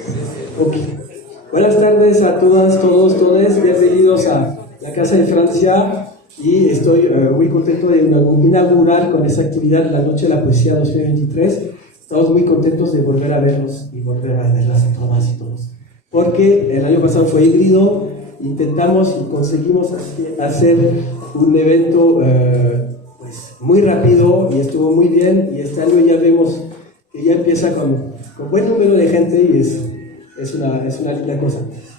Ok. Buenas tardes a todas, todos, todes. Bienvenidos a la Casa de Francia y estoy muy contento de inaugurar con esta actividad la Noche de la Poesía 2023. Estamos muy contentos de volver a verlos y volver a verlas a todas y todos. Porque el año pasado fue híbrido, intentamos y conseguimos hacer un evento pues, muy rápido y estuvo muy bien. Y este año ya vemos que ya empieza con buen número de gente y es una linda cosa.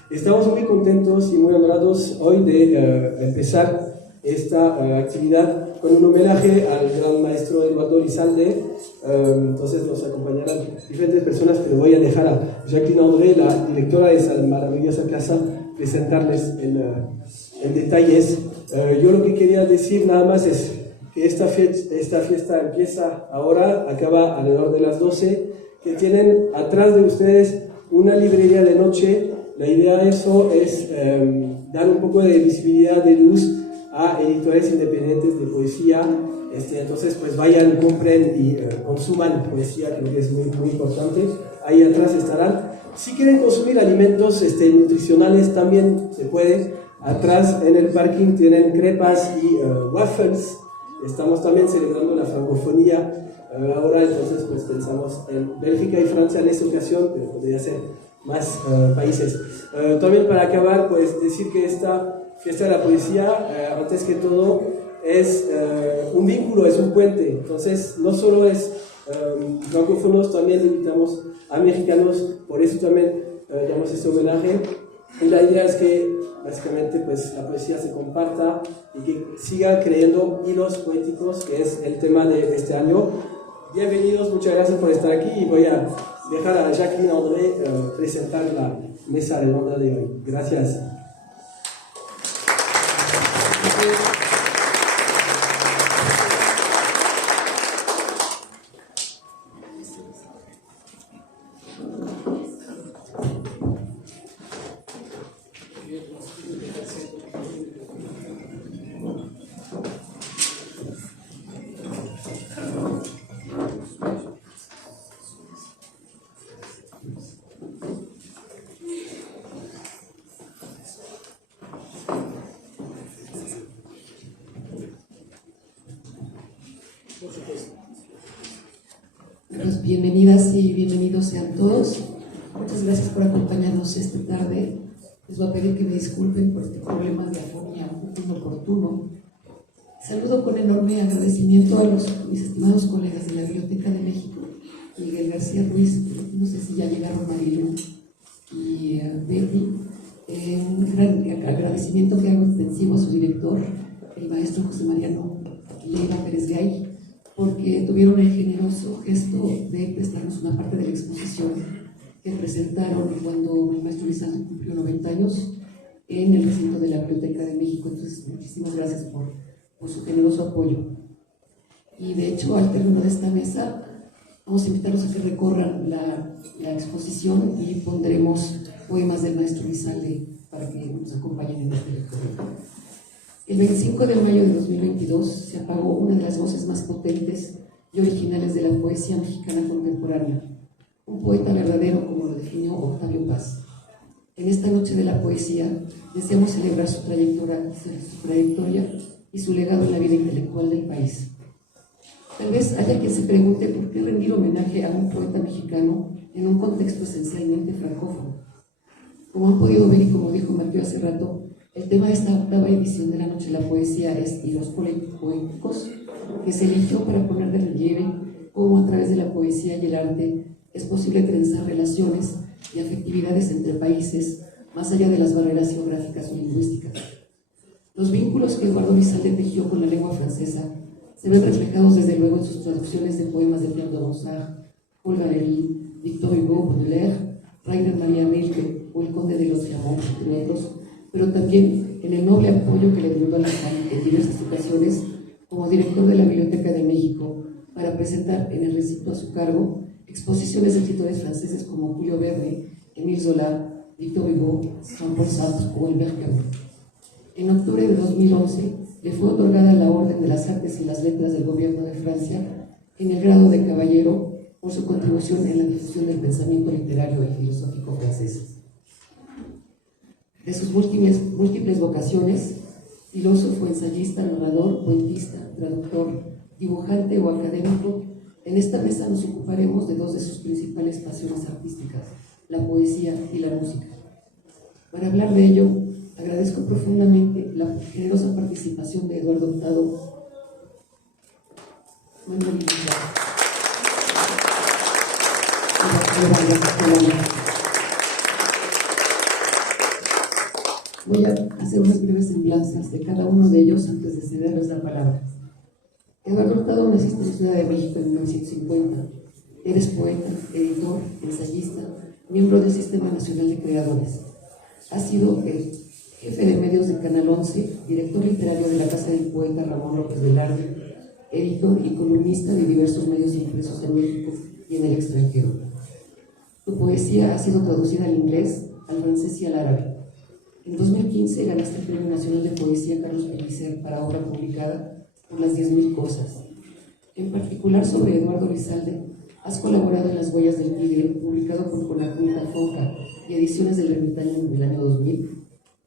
Estamos muy contentos y muy honrados hoy de empezar esta actividad con un homenaje al gran maestro Eduardo Lizalde. Entonces nos acompañarán diferentes personas, pero voy a dejar a Jacqueline André, la directora de esa maravillosa casa, presentarles en detalles. Yo lo que quería decir nada más es que esta fiesta empieza ahora, acaba alrededor de las 12, que tienen atrás de ustedes una librería de noche. La idea de eso es dar un poco de visibilidad, de luz a editores independientes de poesía. Entonces pues vayan, compren y consuman poesía, creo que es muy, muy importante. Ahí atrás estarán. Si quieren consumir alimentos nutricionales también se puede. Atrás en el parking tienen crepas y waffles. Estamos también celebrando la francofonía ahora, entonces pues pensamos en Bélgica y Francia en esta ocasión, pero podría ser más países. También para acabar, pues decir que esta fiesta de la poesía, antes que todo, es un vínculo, es un puente. Entonces no solo es francófonos, también invitamos a mexicanos, por eso también damos este homenaje. Y la idea es que básicamente pues la poesía se comparta y que siga creando hilos poéticos, que es el tema de este año. Bienvenidos, muchas gracias por estar aquí y voy a dejar a Jacqueline André presentar la mesa redonda de hoy. Gracias. Pues bienvenidas y bienvenidos sean todos. Muchas gracias por acompañarnos esta tarde. Les voy a pedir que me disculpen por este problema de afonía un poco inoportuno. Saludo con enorme agradecimiento a mis estimados colegas de la Biblioteca de México, Miguel García Ruiz, no sé si ya llegaron Marilu y Betty. Un gran agradecimiento que hago extensivo a su director, el maestro José Mariano Leiva Pérez Gay, porque tuvieron el generoso gesto de prestarnos una parte de la exposición que presentaron cuando el maestro Lizalde cumplió 90 años en el recinto de la Biblioteca de México. Entonces, muchísimas gracias por su generoso apoyo. Y de hecho, al término de esta mesa, vamos a invitarlos a que recorran la exposición y pondremos poemas del maestro Lizalde para que nos acompañen en este recorrido. El 25 de mayo de 2022 se apagó una de las voces más potentes y originales de la poesía mexicana contemporánea, un poeta verdadero como lo definió Octavio Paz. En esta noche de la poesía deseamos celebrar su trayectoria y su legado en la vida intelectual del país. Tal vez haya quien se pregunte por qué rendir homenaje a un poeta mexicano en un contexto esencialmente francófono. Como han podido ver y como dijo Mateo hace rato, el tema de esta octava edición de la Noche de la Poesía es hilos poéticos, que se eligió para poner de relieve cómo a través de la poesía y el arte es posible trenzar relaciones y afectividades entre países más allá de las barreras geográficas o lingüísticas. Los vínculos que Eduardo Lizalde tejió con la lengua francesa se ven reflejados desde luego en sus traducciones de poemas de Pierre de Ronsard, Paul Valéry, Victor Hugo, Baudelaire, Rainer Maria Rilke o el Conde de los Clermont, entre otros, pero también en el noble apoyo que le brindó a la FAN en diversas ocasiones como director de la Biblioteca de México para presentar en el recinto a su cargo exposiciones de escritores franceses como Julio Verne, Émile Zola, Victor Hugo, Jean-Paul Sartre o Albert Camus. En octubre de 2011 le fue otorgada la Orden de las Artes y las Letras del Gobierno de Francia en el grado de caballero por su contribución en la difusión del pensamiento literario y filosófico francés. De sus múltiples vocaciones, filósofo, ensayista, narrador, cuentista, traductor, dibujante o académico, en esta mesa nos ocuparemos de dos de sus principales pasiones artísticas, la poesía y la música. Para hablar de ello, agradezco profundamente la generosa participación de Eduardo Hurtado, Manuel Irizar. Voy a hacer unas breves semblanzas de cada uno de ellos antes de cederles la palabra. Eduardo Hurtado naciste en la Ciudad de México en 1950. Eres poeta, editor, ensayista, miembro del Sistema Nacional de Creadores. Has sido el jefe de medios de Canal 11, director literario de la Casa del Poeta Ramón López Velarde, editor y columnista de diversos medios impresos en México y en el extranjero. Tu poesía ha sido traducida al inglés, al francés y al árabe. En 2015 ganaste el Premio Nacional de Poesía Carlos Pellicer para obra publicada por Las 10.000 Cosas. En particular sobre Eduardo Lizalde, has colaborado en Las Huellas del Tigre, publicado por Conaculta Fonca y Ediciones del Ermitaño del año 2000,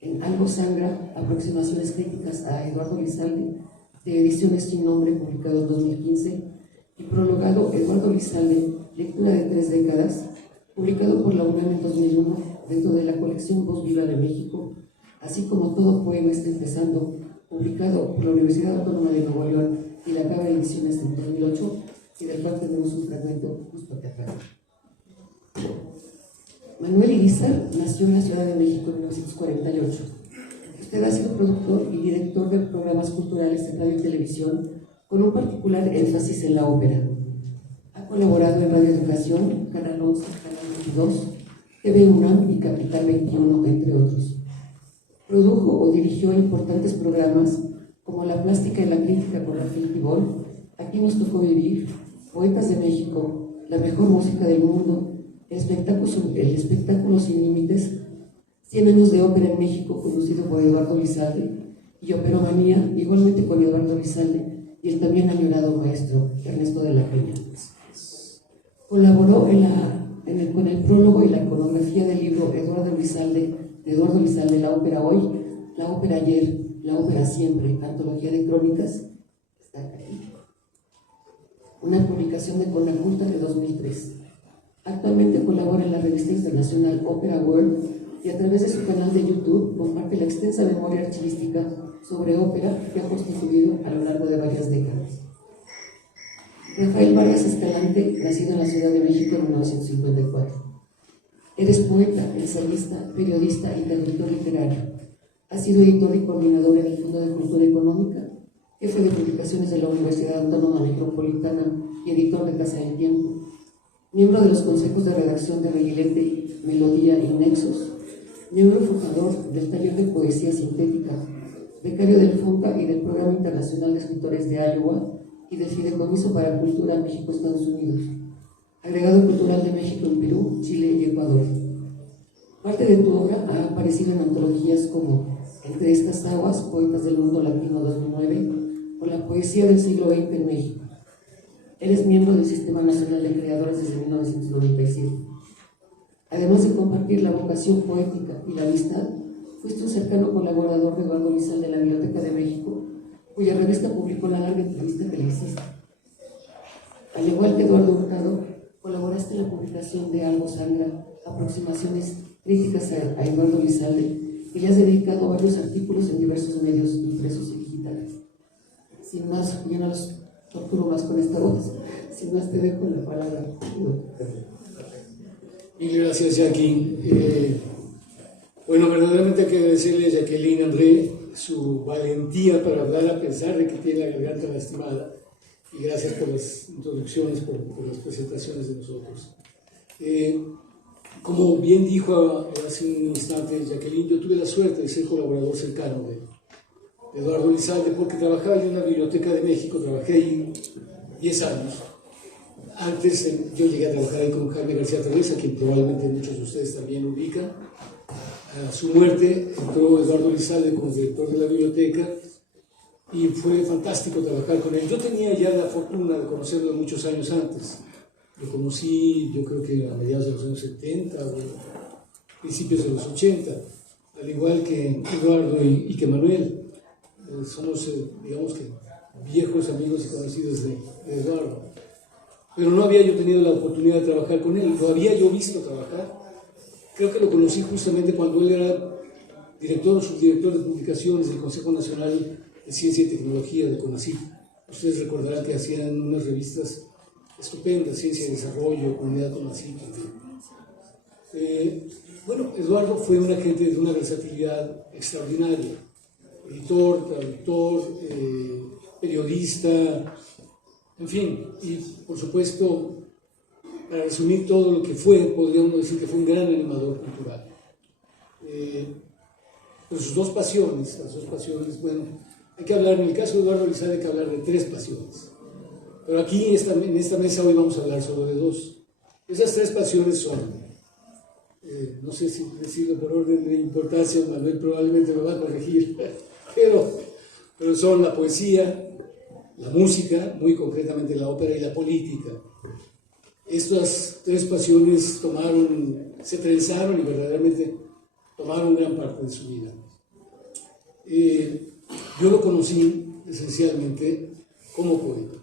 en Algo Sangra, aproximaciones críticas a Eduardo Lizalde, de Ediciones Sin Nombre, publicado en 2015, y prologado Eduardo Lizalde, lectura de 3 décadas, publicado por la UNAM en 2001, dentro de la colección Voz Viva de México, así como Todo Poema está empezando, publicado por la Universidad Autónoma de Nuevo León y la Cámara de Ediciones en 2008, y del cual tenemos un fragmento justo acá atrás. Manuel Irizar nació en la Ciudad de México en 1948. Usted ha sido productor y director de programas culturales en radio y televisión, con un particular énfasis en la ópera. Ha colaborado en Radio Educación, Canal 11, Canal 22, TV UNAM y Capital 21, entre otros. Produjo o dirigió importantes programas como La Plástica y la Crítica con Rafael Tibol, Aquí nos tocó vivir, Poetas de México, La mejor música del mundo, el espectáculo Sin Límites, 100 años de ópera en México, conducido por Eduardo Lizalde, y Operomanía, igualmente con Eduardo Lizalde y el también añorado maestro Ernesto de la Peña. Colaboró con el prólogo y la iconografía del libro de Eduardo Lizalde, La ópera hoy, La ópera ayer, La ópera siempre, antología de crónicas, está ahí. Una publicación de Conaculta de 2003. Actualmente colabora en la revista internacional Opera World y a través de su canal de YouTube comparte la extensa memoria archivística sobre ópera que ha constituido a lo largo de varias décadas. Rafael Vargas Escalante, nacido en la Ciudad de México en 1954. Eres poeta, ensayista, periodista y traductor literario. Has sido editor y coordinador en el Fondo de Cultura Económica, jefe de publicaciones de la Universidad Autónoma Metropolitana y editor de Casa del Tiempo. Miembro de los consejos de redacción de Reguilete, Melodía y Nexos. Miembro fundador del Taller de Poesía Sintética. Becario del FONCA y del Programa Internacional de Escritores de Iowa y del Fideicomiso para Cultura México-Estados Unidos. Agregado cultural de México en Perú, Chile y Ecuador. Parte de tu obra ha aparecido en antologías como Entre estas aguas, Poetas del Mundo Latino 2009, o La poesía del siglo XX en México. Eres miembro del Sistema Nacional de Creadores desde 1997. Además de compartir la vocación poética y la amistad, fuiste un cercano colaborador de Eduardo Lizalde de la Biblioteca de México, cuya revista publicó la larga entrevista que le hiciste. Al igual que Eduardo Hurtado, colaboraste en la publicación de Algo Sangra, aproximaciones críticas a Eduardo Lizalde, y le has dedicado varios artículos en diversos medios impresos y digitales. Sin más, yo no los torturo más con esta voz, sin más te dejo la palabra. Mil gracias, Jackie. Bueno, verdaderamente hay que agradecerle a Jacqueline André su valentía para hablar a pesar de que tiene la garganta lastimada, y gracias por las introducciones, por las presentaciones de nosotros. Como bien dijo hace un instante Jacqueline, yo tuve la suerte de ser colaborador cercano de Eduardo Lizalde porque trabajaba en una biblioteca de México, trabajé ahí 10 años. Antes yo llegué a trabajar ahí con Jaime García Teresa, quien probablemente muchos de ustedes también ubican. A su muerte entró Eduardo Lizalde como director de la biblioteca y fue fantástico trabajar con él. Yo tenía ya la fortuna de conocerlo muchos años antes. Lo conocí, yo creo que a mediados de los años 70 o principios de los 80, al igual que Eduardo y que Manuel. Somos, digamos que, viejos amigos y conocidos de Eduardo. Pero no había yo tenido la oportunidad de trabajar con él, lo había yo visto trabajar. Creo que lo conocí justamente cuando él era director o subdirector de publicaciones del Consejo Nacional de Ciencia y Tecnología de CONACYT. Ustedes recordarán que hacían unas revistas estupendas, Ciencia y Desarrollo, Comunidad CONACYT. Bueno, Eduardo fue una gente de una versatilidad extraordinaria. Editor, traductor, periodista, en fin, y por supuesto, para resumir todo lo que fue, podríamos decir que fue un gran animador cultural. Con sus dos pasiones, las dos pasiones, bueno, hay que hablar, en el caso de Eduardo Elizalde hay que hablar de tres pasiones, pero aquí en esta mesa hoy vamos a hablar solo de dos. Esas tres pasiones son, no sé si decirlo por orden de importancia, Manuel probablemente me va a corregir, pero son la poesía, la música, muy concretamente la ópera, y la política. Estas tres pasiones se trenzaron y verdaderamente tomaron gran parte de su vida. Yo lo conocí esencialmente como poeta.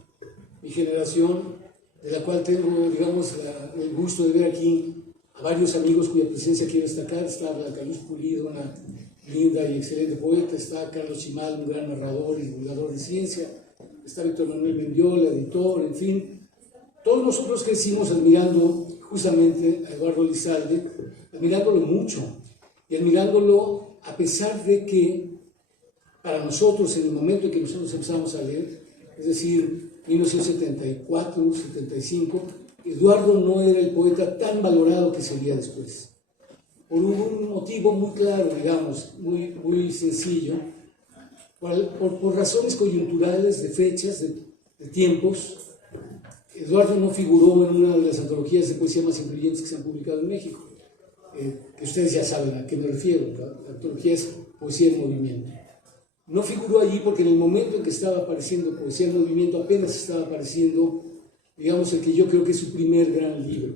Mi generación, de la cual tengo, digamos, el gusto de ver aquí a varios amigos cuya presencia quiero destacar. Está Blanca Luz Pulido, una linda y excelente poeta. Está Carlos Chimal, un gran narrador y divulgador de ciencia. Está Víctor Manuel Mendiola, editor, en fin. Todos nosotros crecimos admirando justamente a Eduardo Elizalde, admirándolo mucho y admirándolo a pesar de que para nosotros, en el momento en que nosotros empezamos a leer, es decir, 1974, 75, Eduardo no era el poeta tan valorado que sería después. Por un motivo muy claro, digamos, muy sencillo, por razones coyunturales, de fechas, de tiempos. Eduardo no figuró en una de las antologías de poesía más influyentes que se han publicado en México, que ustedes ya saben a qué me refiero. La antología es Poesía en Movimiento. No figuró allí porque en el momento en que estaba apareciendo Poesía en Movimiento apenas estaba apareciendo, digamos, el que yo creo que es su primer gran libro,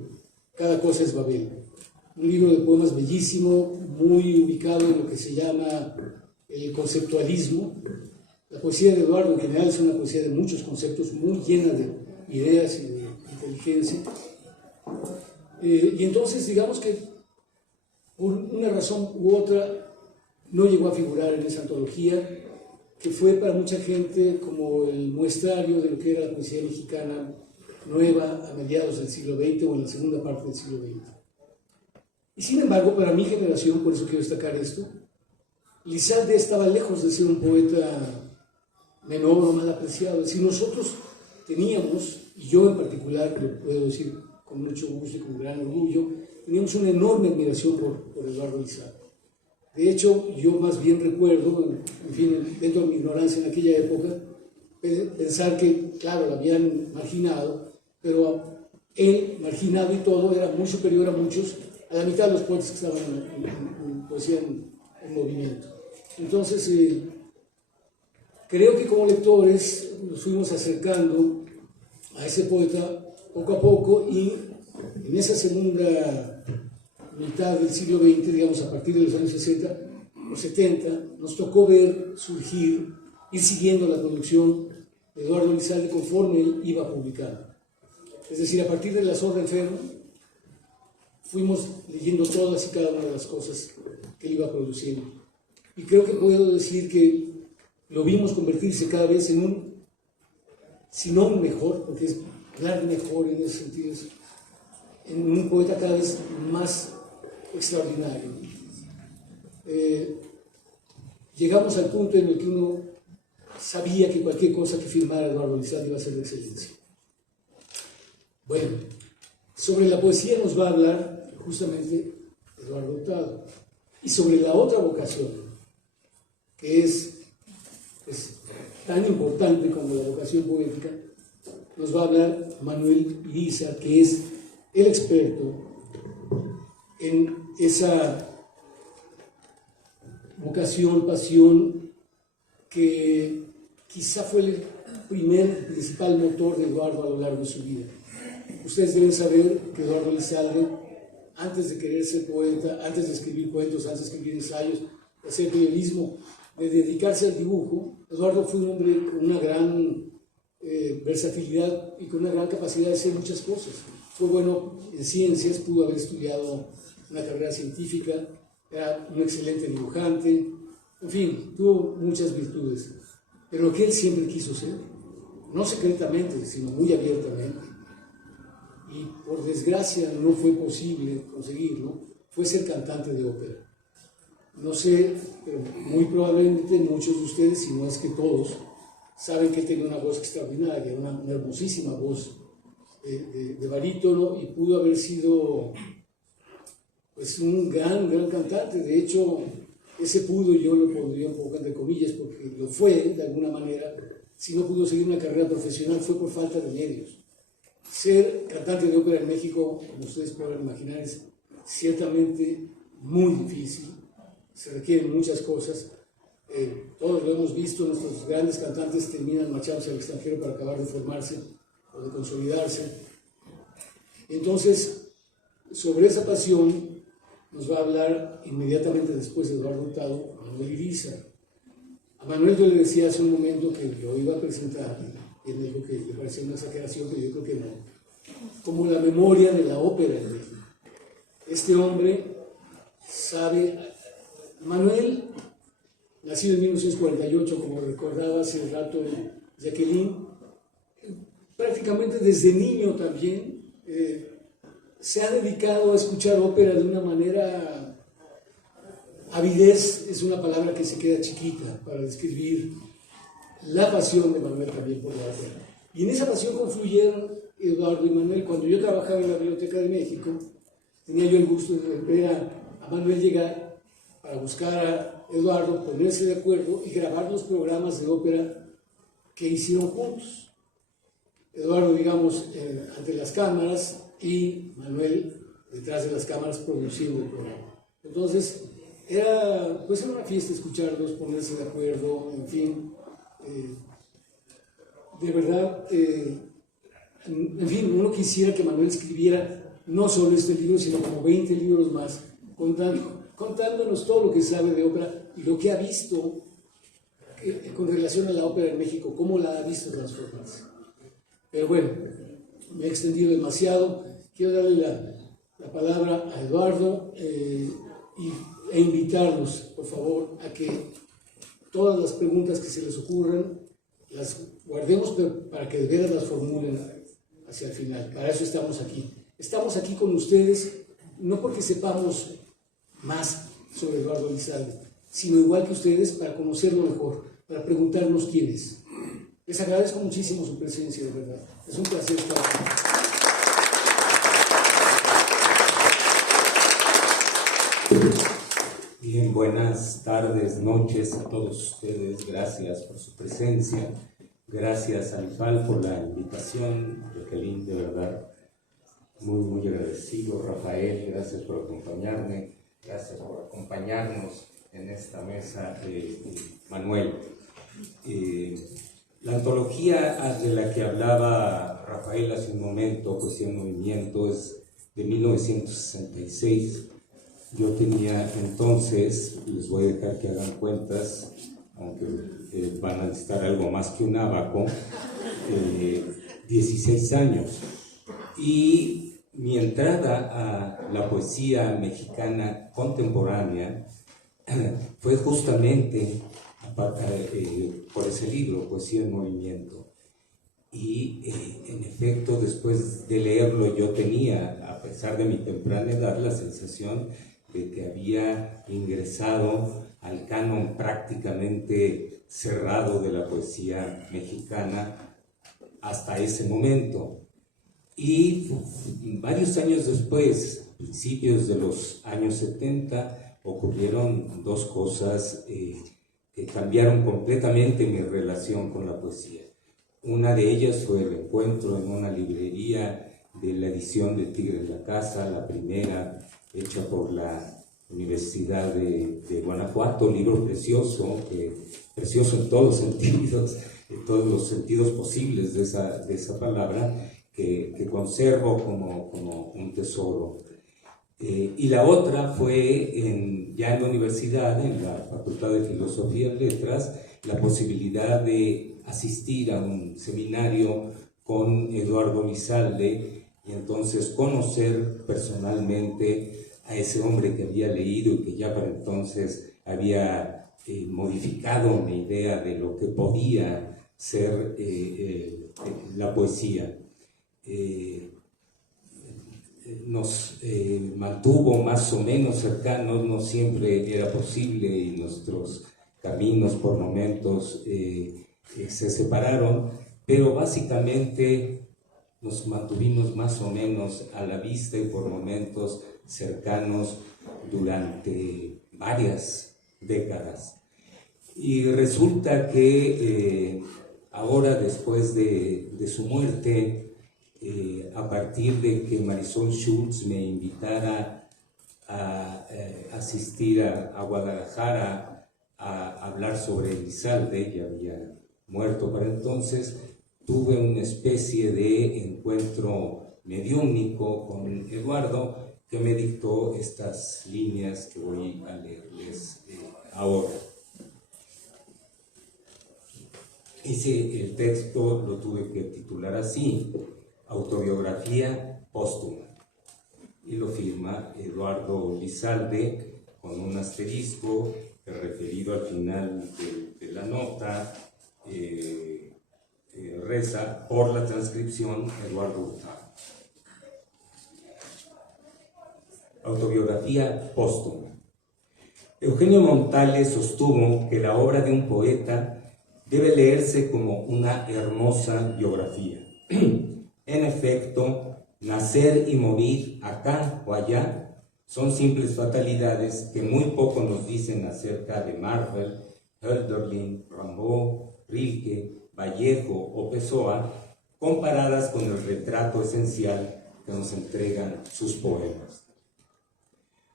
Cada cosa es Babel. Un libro de poemas bellísimo, muy ubicado en lo que se llama el conceptualismo. La poesía de Eduardo en general es una poesía de muchos conceptos, muy llena de ideas y de inteligencia. Y entonces, digamos que por una razón u otra no llegó a figurar en esa antología, que fue para mucha gente como el muestrario de lo que era la poesía mexicana nueva a mediados del siglo XX o en la segunda parte del siglo XX. Y sin embargo, para mi generación, por eso quiero destacar esto, Elizalde estaba lejos de ser un poeta menor o mal apreciado. Es decir, nosotros teníamos, y yo en particular, lo puedo decir con mucho gusto y con gran orgullo, teníamos una enorme admiración por Eduardo Elizalde. De hecho, yo más bien recuerdo, en fin, dentro de mi ignorancia en aquella época, pensar que, claro, lo habían marginado, pero él, marginado y todo, era muy superior a muchos, a la mitad de los poetas que estaban en poesía en movimiento. Entonces, creo que como lectores nos fuimos acercando a ese poeta poco a poco, y en esa segunda mitad del siglo XX, digamos a partir de los años 60 o 70, nos tocó ver surgir, ir siguiendo la producción de Eduardo Elizalde conforme él iba publicando. Es decir, a partir de La Zorra Enferma, fuimos leyendo todas y cada una de las cosas que él iba produciendo. Y creo que puedo decir que lo vimos convertirse cada vez en un, si no un mejor, porque es hablar mejor en ese sentido, en un poeta cada vez más extraordinario. Llegamos al punto en el que uno sabía que cualquier cosa que firmara Eduardo Elizalde iba a ser de excelencia. Bueno, sobre la poesía nos va a hablar justamente Eduardo Hurtado, y sobre la otra vocación, que es tan importante como la vocación poética, nos va a hablar Manuel Irizar, que es el experto en esa vocación, pasión, que quizá fue el principal motor de Eduardo a lo largo de su vida. Ustedes deben saber que Eduardo Elizalde, antes de querer ser poeta, antes de escribir cuentos, antes de escribir ensayos, de hacer periodismo, de dedicarse al dibujo, Eduardo fue un hombre con una gran versatilidad y con una gran capacidad de hacer muchas cosas. Fue bueno en ciencias, pudo haber estudiado una carrera científica, era un excelente dibujante, en fin, tuvo muchas virtudes. Pero lo que él siempre quiso ser, no secretamente, sino muy abiertamente, y por desgracia no fue posible conseguirlo, fue ser cantante de ópera. No sé, pero muy probablemente muchos de ustedes, si no es que todos, saben que él tenía una voz extraordinaria, una hermosísima voz de barítono, y pudo haber sido pues un gran cantante. De hecho, ese pudo yo lo pondría un poco entre comillas, porque lo fue de alguna manera. Si no pudo seguir una carrera profesional fue por falta de medios. Ser cantante de ópera en México, como ustedes podrán imaginar, es ciertamente muy difícil. Se requieren muchas cosas. Todos lo hemos visto, nuestros grandes cantantes terminan marchándose al extranjero para acabar de formarse o de consolidarse. Entonces, sobre esa pasión nos va a hablar inmediatamente después de Eduardo Hurtado, Manuel Irizar. A Manuel yo le decía hace un momento que lo iba a presentar, y él me dijo que le parecía una exageración, pero yo creo que no. Como la memoria de la ópera en México. Este hombre sabe. Manuel, nacido en 1948, como recordaba hace rato Jacqueline, prácticamente desde niño también se ha dedicado a escuchar ópera de una manera. Avidez es una palabra que se queda chiquita para describir la pasión de Manuel también por la ópera. Y en esa pasión confluyeron Eduardo y Manuel. Cuando yo trabajaba en la Biblioteca de México, tenía yo el gusto de ver a Manuel llegar para buscar a Eduardo, ponerse de acuerdo y grabar los programas de ópera que hicieron juntos. Eduardo, digamos, ante las cámaras, y Manuel detrás de las cámaras produciendo el programa. Entonces, era una fiesta escucharlos, ponerse de acuerdo, en fin. De verdad, en fin, uno quisiera que Manuel escribiera no solo este libro, sino como 20 libros más, contándonos todo lo que sabe de ópera y lo que ha visto con relación a la ópera en México, cómo la ha visto transformarse. Pero bueno, me he extendido demasiado. Quiero darle la palabra a Eduardo e invitarlos, por favor, a que todas las preguntas que se les ocurran las guardemos para que de veras las formulen hacia el final. Para eso estamos aquí. Estamos aquí con ustedes, no porque sepamos más sobre Eduardo Elizalde, sino igual que ustedes, para conocerlo mejor, para preguntarnos quién es. Les agradezco muchísimo su presencia, de verdad. Es un placer estar aquí. Bien, buenas tardes, noches a todos ustedes. Gracias por su presencia. Gracias a Anifal por la invitación. Jacqueline, de verdad, muy agradecido. Rafael, gracias por acompañarme. Gracias por acompañarnos en esta mesa. Manuel, la antología de la que hablaba Rafael hace un momento, Poesía en Movimiento, es de 1966. Yo tenía entonces, les voy a dejar que hagan cuentas, aunque van a necesitar algo más que un abaco, 16 años. Y mi entrada a la poesía mexicana contemporánea fue justamente por ese libro, Poesía en Movimiento. Y en efecto, después de leerlo, yo tenía, a pesar de mi temprana edad, la sensación de que había ingresado al canon prácticamente cerrado de la poesía mexicana hasta ese momento. Y varios años después, principios de los años 70, ocurrieron dos cosas que cambiaron completamente mi relación con la poesía. Una de ellas fue el encuentro en una librería de la edición de Tigre en la Casa, la primera, hecha por la Universidad de Guanajuato, libro precioso, precioso en todos los sentidos posibles de esa palabra, que conservo como un tesoro. Y la otra fue ya en la universidad, en la Facultad de Filosofía y Letras, la posibilidad de asistir a un seminario con Eduardo Lizalde y entonces conocer personalmente a ese hombre que había leído y que ya para entonces había modificado mi idea de lo que podía ser la poesía. Nos mantuvo más o menos cercanos, no siempre era posible y nuestros caminos por momentos se separaron, pero básicamente nos mantuvimos más o menos a la vista y por momentos cercanos durante varias décadas. Y resulta que ahora, después de su muerte, a partir de que Marisol Schultz me invitara a asistir a Guadalajara a hablar sobre Elizalde, ya había muerto para entonces, tuve una especie de encuentro mediúnico con Eduardo que me dictó estas líneas que voy a leerles ahora. El texto lo tuve que titular así: Autobiografía póstuma, y lo firma Eduardo Lizalde con un asterisco referido al final de la nota. Reza: por la transcripción, Eduardo Hurtado. Autobiografía póstuma. Eugenio Montale sostuvo que la obra de un poeta debe leerse como una hermosa biografía. En efecto, nacer y morir acá o allá son simples fatalidades que muy poco nos dicen acerca de Marvel, Hölderlin, Rimbaud, Rilke, Vallejo o Pessoa, comparadas con el retrato esencial que nos entregan sus poemas.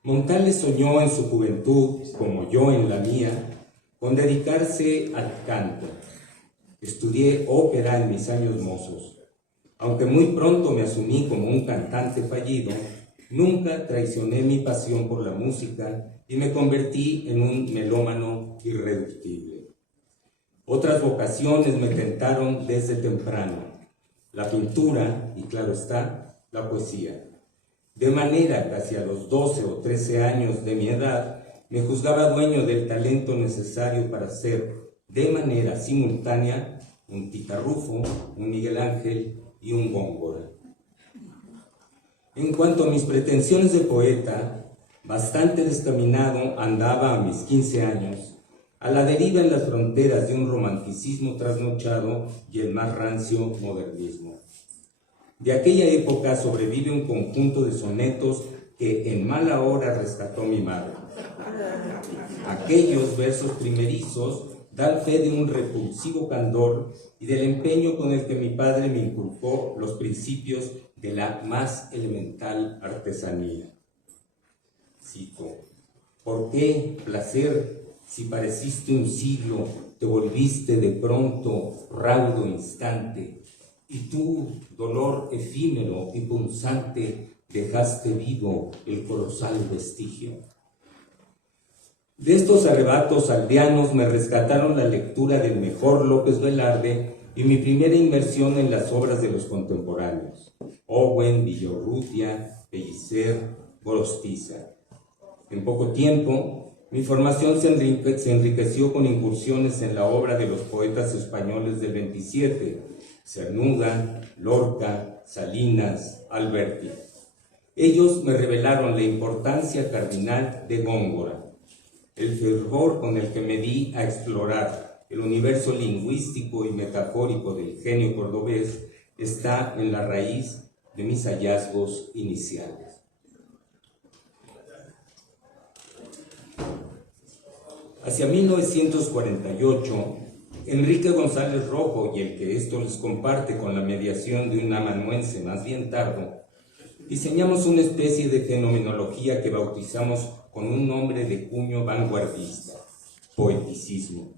Montale soñó en su juventud, como yo en la mía, con dedicarse al canto. Estudié ópera en mis años mozos. Aunque muy pronto me asumí como un cantante fallido, nunca traicioné mi pasión por la música y me convertí en un melómano irreductible. Otras vocaciones me tentaron desde temprano: la pintura y, claro está, la poesía. De manera que hacia los 12 o 13 años de mi edad me juzgaba dueño del talento necesario para ser, de manera simultánea, un Tita Rufo, un Miguel Ángel y un Góngora. En cuanto a mis pretensiones de poeta, bastante descaminado andaba a mis 15 años, a la deriva en las fronteras de un romanticismo trasnochado y el más rancio modernismo. De aquella época sobrevive un conjunto de sonetos que en mala hora rescató mi madre. Aquellos versos primerizos dan fe de un repulsivo candor y del empeño con el que mi padre me inculcó los principios de la más elemental artesanía. Cito: ¿por qué, placer, si pareciste un siglo, te volviste de pronto raudo instante, y tú, dolor efímero y punzante, dejaste vivo el colosal vestigio? De estos arrebatos aldeanos me rescataron la lectura del mejor López Velarde y mi primera inmersión en las obras de los contemporáneos: Owen, Villorrutia, Pellicer, Gorostiza. En poco tiempo, mi formación se enriqueció con incursiones en la obra de los poetas españoles del 27, Cernuda, Lorca, Salinas, Alberti. Ellos me revelaron la importancia cardinal de Góngora, el fervor con el que me di a explorar el universo lingüístico y metafórico del genio cordobés está en la raíz de mis hallazgos iniciales. Hacia 1948, Enrique González Rojo y el que esto les comparte con la mediación de un amanuense más bien tardo, diseñamos una especie de fenomenología que bautizamos con un nombre de cuño vanguardista: poeticismo.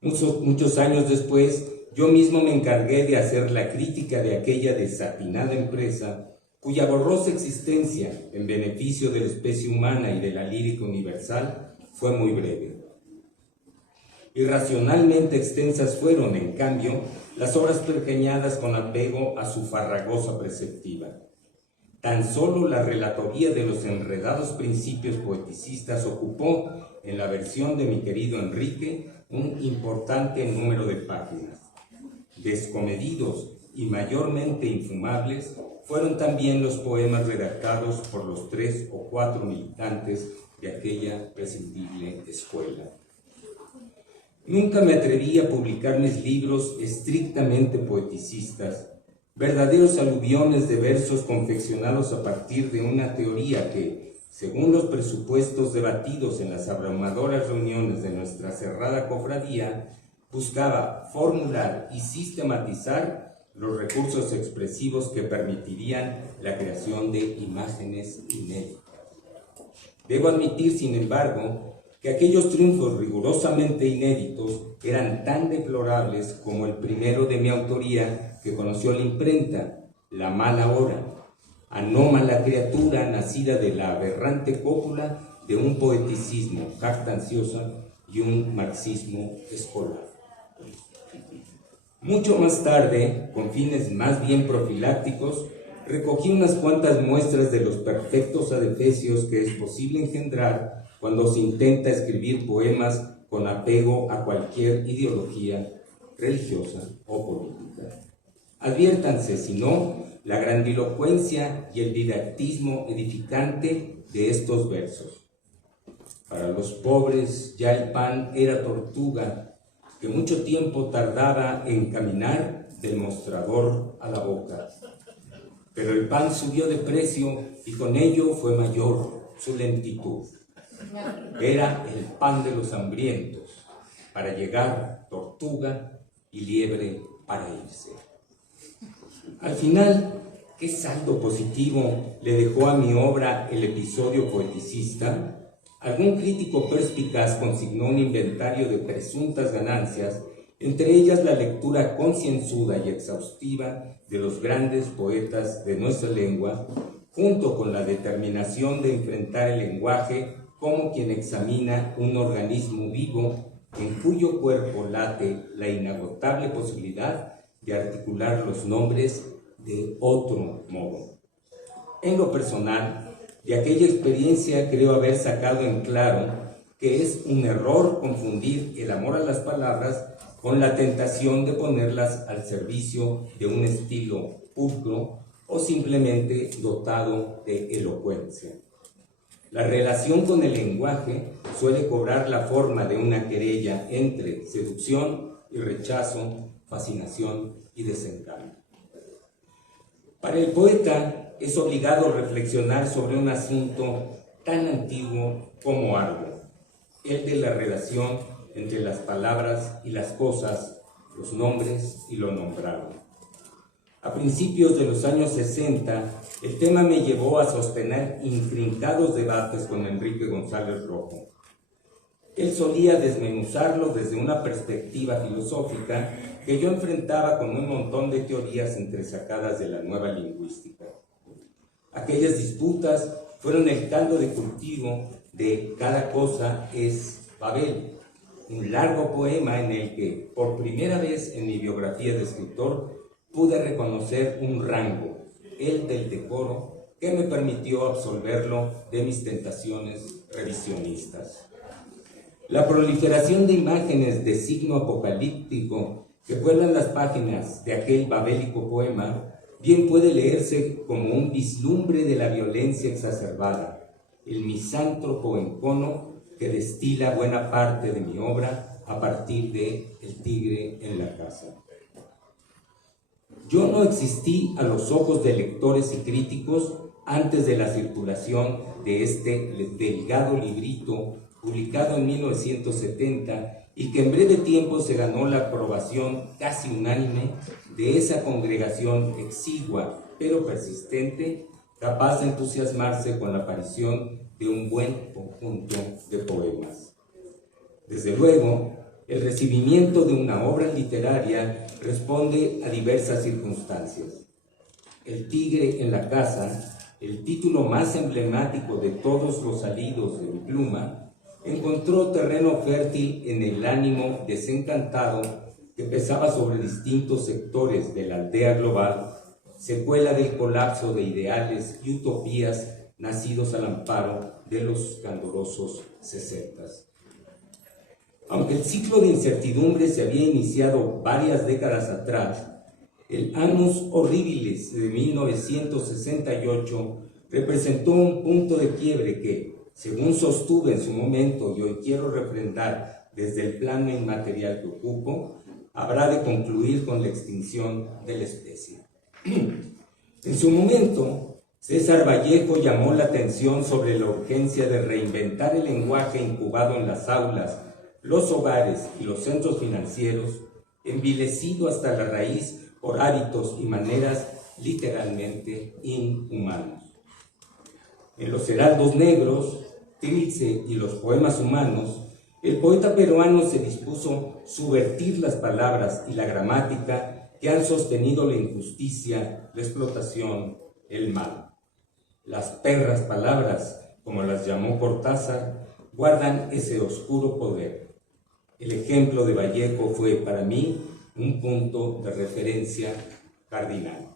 Muchos años después, yo mismo me encargué de hacer la crítica de aquella desatinada empresa cuya borrosa existencia en beneficio de la especie humana y de la lírica universal fue muy breve. Irracionalmente extensas fueron, en cambio, las obras pergeñadas con apego a su farragosa perspectiva. Tan solo la relatoría de los enredados principios poeticistas ocupó, en la versión de mi querido Enrique, un importante número de páginas. Descomedidos y mayormente infumables fueron también los poemas redactados por los 3 o 4 militantes de aquella prescindible escuela. Nunca me atreví a publicar mis libros estrictamente poeticistas, verdaderos aluviones de versos confeccionados a partir de una teoría que, según los presupuestos debatidos en las abrumadoras reuniones de nuestra cerrada cofradía, buscaba formular y sistematizar los recursos expresivos que permitirían la creación de imágenes inéditas. Debo admitir, sin embargo, que aquellos triunfos rigurosamente inéditos eran tan deplorables como el primero de mi autoría que conoció la imprenta, La mala hora, anómala criatura nacida de la aberrante cópula de un poeticismo jactancioso y un marxismo escolar. Mucho más tarde, con fines más bien profilácticos, recogí unas cuantas muestras de los perfectos adefesios que es posible engendrar cuando se intenta escribir poemas con apego a cualquier ideología religiosa o política. Adviértanse, si no, la grandilocuencia y el didactismo edificante de estos versos. Para los pobres ya el pan era tortuga, que mucho tiempo tardaba en caminar del mostrador a la boca. Pero el pan subió de precio y con ello fue mayor su lentitud. Era el pan de los hambrientos, para llegar tortuga y liebre para irse. Al final, ¿qué saldo positivo le dejó a mi obra el episodio poeticista? Algún crítico perspicaz consignó un inventario de presuntas ganancias, entre ellas la lectura concienzuda y exhaustiva de los grandes poetas de nuestra lengua, junto con la determinación de enfrentar el lenguaje como quien examina un organismo vivo en cuyo cuerpo late la inagotable posibilidad de articular los nombres de otro modo. En lo personal, de aquella experiencia creo haber sacado en claro que es un error confundir el amor a las palabras con la tentación de ponerlas al servicio de un estilo pulcro o simplemente dotado de elocuencia. La relación con el lenguaje suele cobrar la forma de una querella entre seducción y rechazo, fascinación y desencanto. Para el poeta es obligado reflexionar sobre un asunto tan antiguo como arduo, el de la relación entre las palabras y las cosas, los nombres y lo nombrado. A principios de los años 60, el tema me llevó a sostener intrincados debates con Enrique González Rojo. Él solía desmenuzarlo desde una perspectiva filosófica que yo enfrentaba con un montón de teorías entresacadas de la nueva lingüística. Aquellas disputas fueron el caldo de cultivo de Cada cosa es Babel, un largo poema en el que, por primera vez en mi biografía de escritor, pude reconocer un rango, el del decoro, que me permitió absolverlo de mis tentaciones revisionistas. La proliferación de imágenes de signo apocalíptico que pueblan las páginas de aquel babélico poema bien puede leerse como un vislumbre de la violencia exacerbada, el misántropo encono que destila buena parte de mi obra a partir de El tigre en la casa. Yo no existí a los ojos de lectores y críticos antes de la circulación de este delgado librito publicado en 1970 y que en breve tiempo se ganó la aprobación casi unánime de esa congregación exigua pero persistente, capaz de entusiasmarse con la aparición de un buen conjunto de poemas. Desde luego, el recibimiento de una obra literaria responde a diversas circunstancias. El tigre en la casa, el título más emblemático de todos los salidos de mi pluma, encontró terreno fértil en el ánimo desencantado que pesaba sobre distintos sectores de la aldea global, secuela del colapso de ideales y utopías nacidos al amparo de los candorosos 60s. Aunque el ciclo de incertidumbre se había iniciado varias décadas atrás, el Annus Horribilis de 1968 representó un punto de quiebre que, según sostuve en su momento y hoy quiero refrendar desde el plano inmaterial que ocupo, habrá de concluir con la extinción de la especie. En su momento, César Vallejo llamó la atención sobre la urgencia de reinventar el lenguaje incubado en las aulas, los hogares y los centros financieros, envilecido hasta la raíz por hábitos y maneras literalmente inhumanos. En los heraldos negros, Trilce y los poemas humanos, el poeta peruano se dispuso a subvertir las palabras y la gramática que han sostenido la injusticia, la explotación, el mal. Las perras palabras, como las llamó Cortázar, guardan ese oscuro poder. El ejemplo de Vallejo fue para mí un punto de referencia cardinal.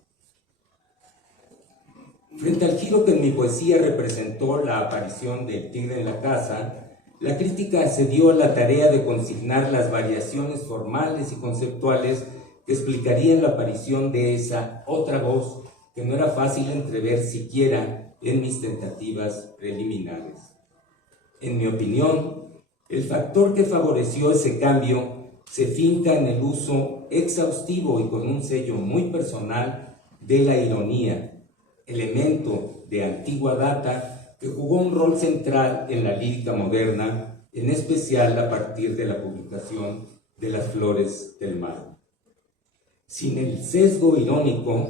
Frente al giro que en mi poesía representó la aparición del tigre en la casa, la crítica se dio a la tarea de consignar las variaciones formales y conceptuales que explicarían la aparición de esa otra voz que no era fácil entrever siquiera en mis tentativas preliminares. En mi opinión, el factor que favoreció ese cambio se finca en el uso exhaustivo y con un sello muy personal de la ironía, elemento de antigua data que jugó un rol central en la lírica moderna, en especial a partir de la publicación de Las Flores del Mar. Sin el sesgo irónico,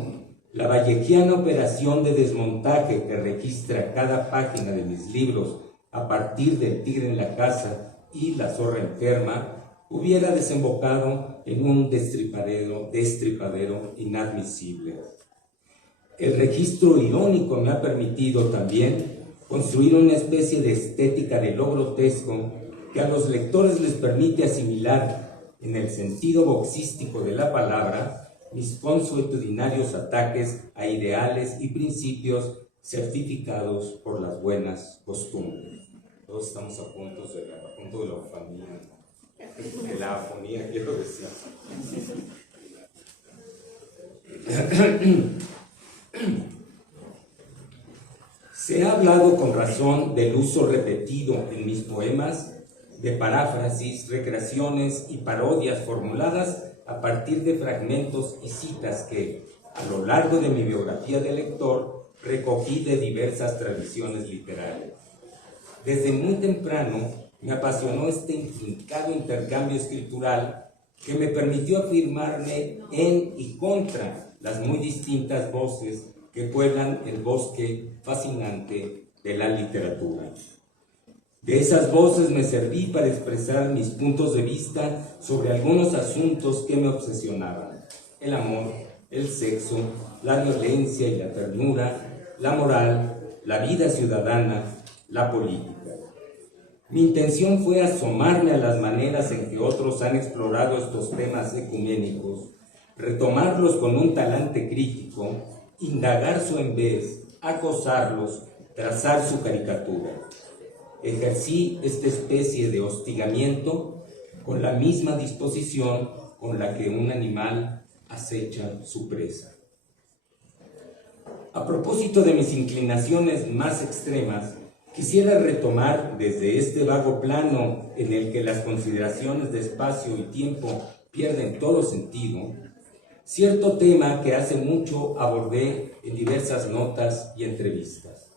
la vallejiana operación de desmontaje que registra cada página de mis libros a partir del tigre en la casa y la zorra enferma hubiera desembocado en un destripadero inadmisible. El registro irónico me ha permitido también construir una especie de estética de lo grotesco que a los lectores les permite asimilar, en el sentido boxístico de la palabra, mis consuetudinarios ataques a ideales y principios certificados por las buenas costumbres. Todos estamos a punto de la familia, de la afonía, quiero decir. Se ha hablado con razón del uso repetido en mis poemas de paráfrasis, recreaciones y parodias formuladas a partir de fragmentos y citas que, a lo largo de mi biografía de lector, recogí de diversas tradiciones literarias. Desde muy temprano me apasionó este intrincado intercambio escritural que me permitió afirmarme en y contra las muy distintas voces que pueblan el bosque fascinante de la literatura. De esas voces me serví para expresar mis puntos de vista sobre algunos asuntos que me obsesionaban: el amor, el sexo, la violencia y la ternura, la moral, la vida ciudadana, la política. Mi intención fue asomarme a las maneras en que otros han explorado estos temas ecuménicos, retomarlos con un talante crítico, indagar su envés, acosarlos, trazar su caricatura. Ejercí esta especie de hostigamiento con la misma disposición con la que un animal acecha su presa. A propósito de mis inclinaciones más extremas, quisiera retomar desde este vago plano en el que las consideraciones de espacio y tiempo pierden todo sentido, cierto tema que hace mucho abordé en diversas notas y entrevistas.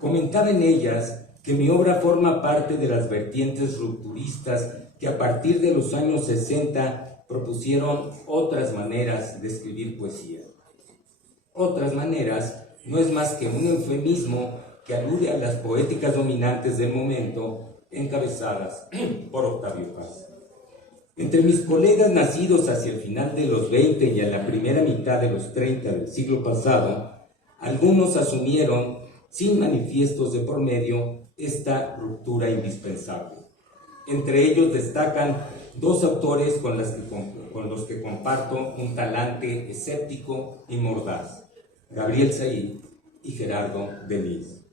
Comentaba en ellas que mi obra forma parte de las vertientes rupturistas que a partir de los años 60 propusieron otras maneras de escribir poesía. Otras maneras no es más que un eufemismo que alude a las poéticas dominantes del momento, encabezadas por Octavio Paz. Entre mis colegas nacidos hacia el final de los 20 y en la primera mitad de los 30 del siglo pasado, algunos asumieron, sin manifiestos de por medio, esta ruptura indispensable. Entre ellos destacan dos autores con los que comparto un talante escéptico y mordaz, Gabriel Said y Gerardo Denis.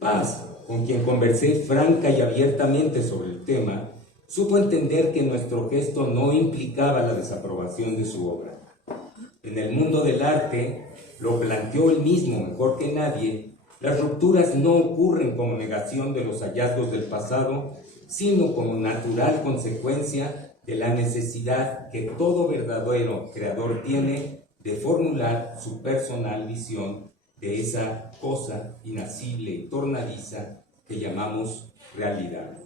Paz, con quien conversé franca y abiertamente sobre el tema, supo entender que nuestro gesto no implicaba la desaprobación de su obra. En el mundo del arte, lo planteó él mismo mejor que nadie, las rupturas no ocurren como negación de los hallazgos del pasado, sino como natural consecuencia de la necesidad que todo verdadero creador tiene de formular su personal visión de esa cosa inacible y tornadiza que llamamos realidad.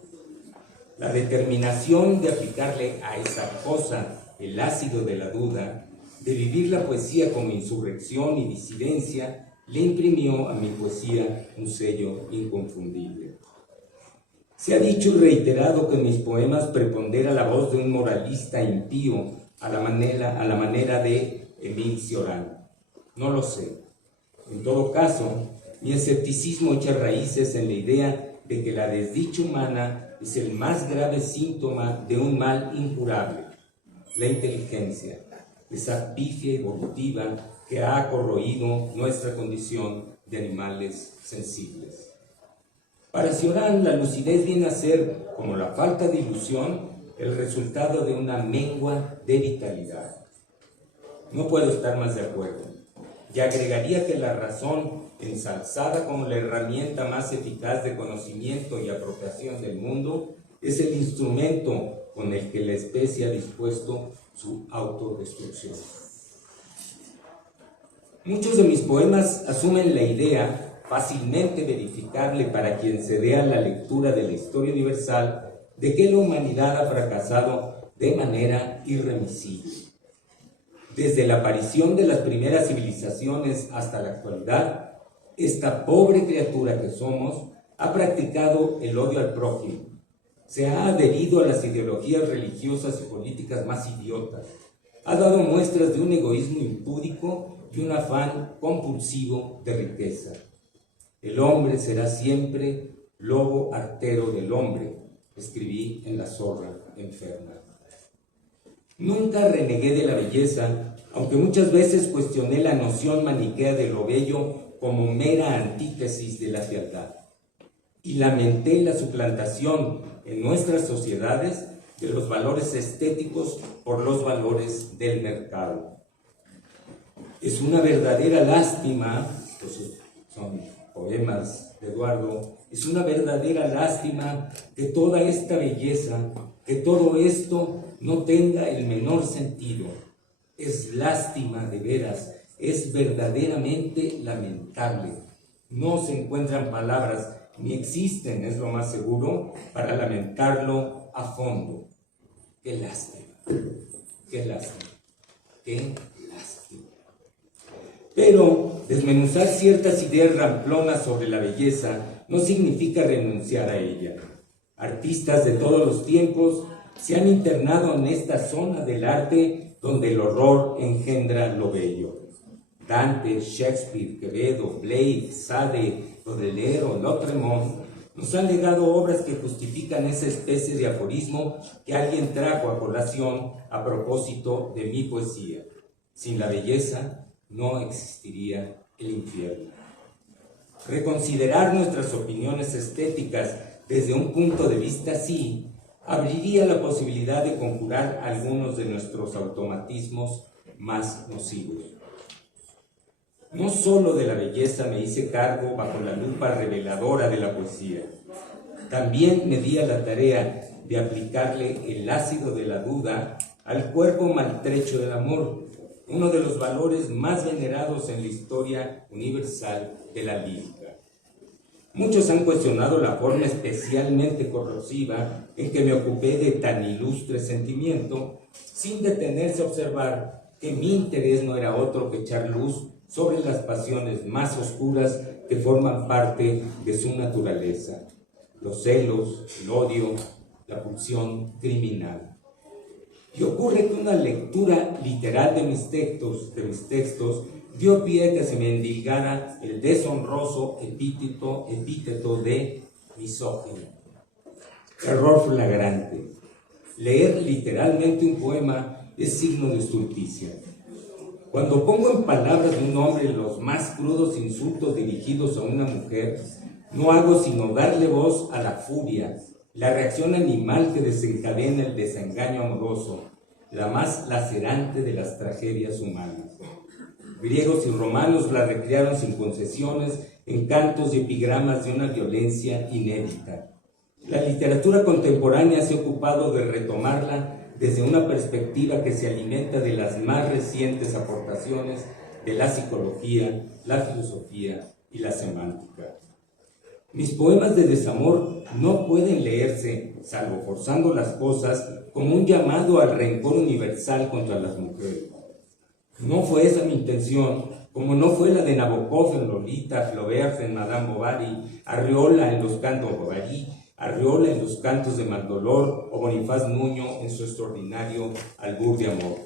La determinación de aplicarle a esa cosa el ácido de la duda, de vivir la poesía como insurrección y disidencia, le imprimió a mi poesía un sello inconfundible. Se ha dicho y reiterado que en mis poemas prepondera la voz de un moralista impío a la manera de Émile Cioran. No lo sé. En todo caso, mi escepticismo echa raíces en la idea de que la desdicha humana es el más grave síntoma de un mal incurable, la inteligencia, esa pifia evolutiva que ha corroído nuestra condición de animales sensibles. Para Cioran, la lucidez viene a ser, como la falta de ilusión, el resultado de una mengua de vitalidad. No puedo estar más de acuerdo, y agregaría que la razón, ensalzada como la herramienta más eficaz de conocimiento y apropiación del mundo, es el instrumento con el que la especie ha dispuesto su autodestrucción. Muchos de mis poemas asumen la idea, fácilmente verificable para quien se dé a la lectura de la historia universal, de que la humanidad ha fracasado de manera irremisible. Desde la aparición de las primeras civilizaciones hasta la actualidad, esta pobre criatura que somos ha practicado el odio al prójimo, se ha adherido a las ideologías religiosas y políticas más idiotas, ha dado muestras de un egoísmo impúdico y un afán compulsivo de riqueza. El hombre será siempre lobo artero del hombre, escribí en La zorra enferma. Nunca renegué de la belleza, aunque muchas veces cuestioné la noción maniquea de lo bello como mera antítesis de la fealdad, y lamenté la suplantación en nuestras sociedades de los valores estéticos por los valores del mercado. Es una verdadera lástima, pues son poemas de Eduardo, es una verdadera lástima que toda esta belleza, que todo esto no tenga el menor sentido. Es lástima de veras, es verdaderamente lamentable. No se encuentran palabras, ni existen, es lo más seguro, para lamentarlo a fondo. Qué lástima, qué lástima, qué lástima. Pero desmenuzar ciertas ideas ramplonas sobre la belleza no significa renunciar a ella. Artistas de todos los tiempos se han internado en esta zona del arte donde el horror engendra lo bello. Dante, Shakespeare, Quevedo, Blake, Sade, Baudelaire o Lautréamont nos han legado obras que justifican esa especie de aforismo que alguien trajo a colación a propósito de mi poesía. Sin la belleza no existiría el infierno. Reconsiderar nuestras opiniones estéticas desde un punto de vista así abriría la posibilidad de conjurar algunos de nuestros automatismos más nocivos. No solo de la belleza me hice cargo bajo la lupa reveladora de la poesía, también me di a la tarea de aplicarle el ácido de la duda al cuerpo maltrecho del amor, uno de los valores más venerados en la historia universal de la lírica. Muchos han cuestionado la forma especialmente corrosiva en que me ocupé de tan ilustre sentimiento, sin detenerse a observar que mi interés no era otro que echar luz sobre las pasiones más oscuras que forman parte de su naturaleza: los celos, el odio, la pulsión criminal. Y ocurre que una lectura literal de mis textos dio pie a que se me endilgara el deshonroso epíteto de misógino. Error flagrante. Leer literalmente un poema es signo de estulticia. Cuando pongo en palabras de un hombre los más crudos insultos dirigidos a una mujer, no hago sino darle voz a la furia, la reacción animal que desencadena el desengaño amoroso, la más lacerante de las tragedias humanas. Griegos y romanos la recrearon sin concesiones en cantos y epigramas de una violencia inédita. La literatura contemporánea se ha ocupado de retomarla desde una perspectiva que se alimenta de las más recientes aportaciones de la psicología, la filosofía y la semántica. Mis poemas de desamor no pueden leerse, salvo forzando las cosas, como un llamado al rencor universal contra las mujeres. No fue esa mi intención, como no fue la de Nabokov en Lolita, Flaubert en Madame Bovary, Arriola en los cantos Bovary, Arriola en los cantos de Mandolor o Bonifaz Nuño en su extraordinario Albur de Amor.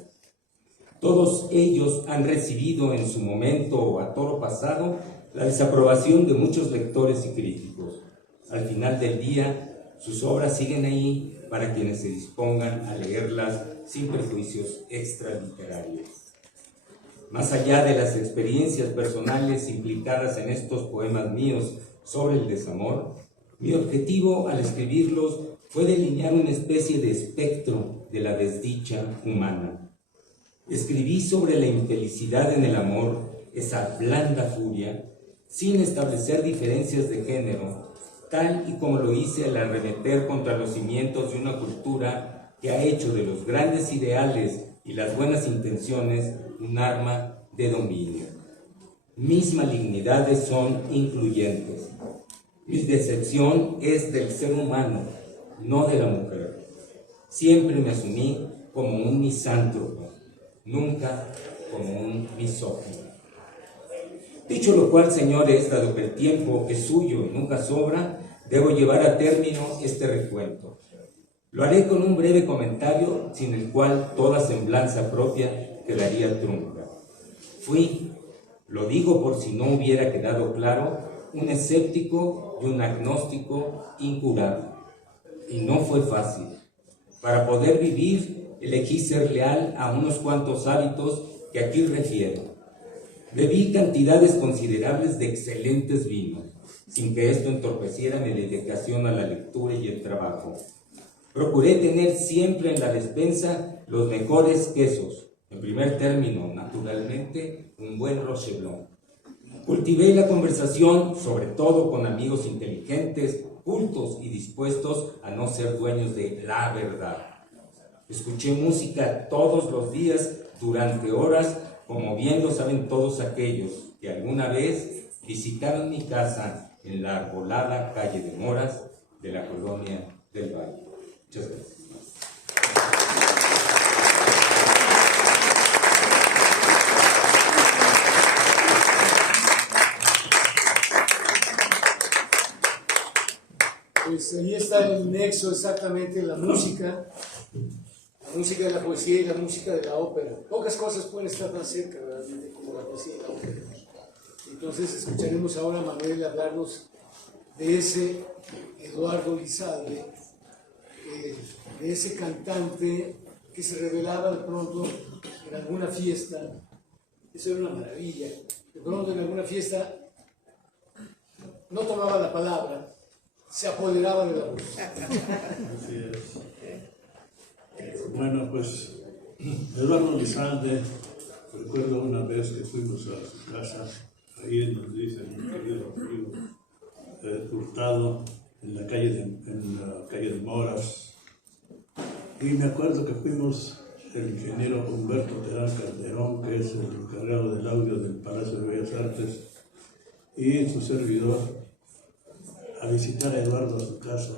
Todos ellos han recibido en su momento a toro pasado la desaprobación de muchos lectores y críticos. Al final del día, sus obras siguen ahí para quienes se dispongan a leerlas sin prejuicios extraliterarios. Más allá de las experiencias personales implicadas en estos poemas míos sobre el desamor, mi objetivo al escribirlos fue delinear una especie de espectro de la desdicha humana. Escribí sobre la infelicidad en el amor, esa blanda furia, sin establecer diferencias de género, tal y como lo hice al arremeter contra los cimientos de una cultura que ha hecho de los grandes ideales y las buenas intenciones un arma de dominio. Mis malignidades son incluyentes. Mi decepción es del ser humano, no de la mujer. Siempre me asumí como un misántropo, nunca como un misógino. Dicho lo cual, señores, dado que el tiempo es suyo y nunca sobra, debo llevar a término este recuento. Lo haré con un breve comentario, sin el cual toda semblanza propia quedaría trunca. Fui, lo digo por si no hubiera quedado claro, un escéptico y un agnóstico incurable. Y no fue fácil. Para poder vivir, elegí ser leal a unos cuantos hábitos que aquí refiero. Bebí cantidades considerables de excelentes vinos, sin que esto entorpeciera mi dedicación a la lectura y el trabajo. Procuré tener siempre en la despensa los mejores quesos. En primer término, naturalmente, un buen Rocher Blanc. Cultivé la conversación, sobre todo con amigos inteligentes, cultos y dispuestos a no ser dueños de la verdad. Escuché música todos los días durante horas, como bien lo saben todos aquellos que alguna vez visitaron mi casa en la arbolada calle de Moras de la colonia del Valle. Muchas gracias. Pues ahí está el nexo exactamente, la música de la poesía y la música de la ópera. Pocas cosas pueden estar tan cerca realmente como la poesía y la ópera. Entonces escucharemos ahora a Manuel hablarnos de ese Eduardo Lizalde, de ese cantante que se revelaba de pronto en alguna fiesta. Eso era una maravilla. De pronto en alguna fiesta no tomaba la palabra, se apoderaba de la voz. Así es. Bueno, pues Eduardo Lizalde, recuerdo una vez que fuimos a su casa, ahí nos dice mi querido amigo Hurtado, en la calle de Moras, y me acuerdo que fuimos el ingeniero Humberto Terán Calderón, que es el encargado del audio del Palacio de Bellas Artes, y su servidor, a visitar a Eduardo a su casa.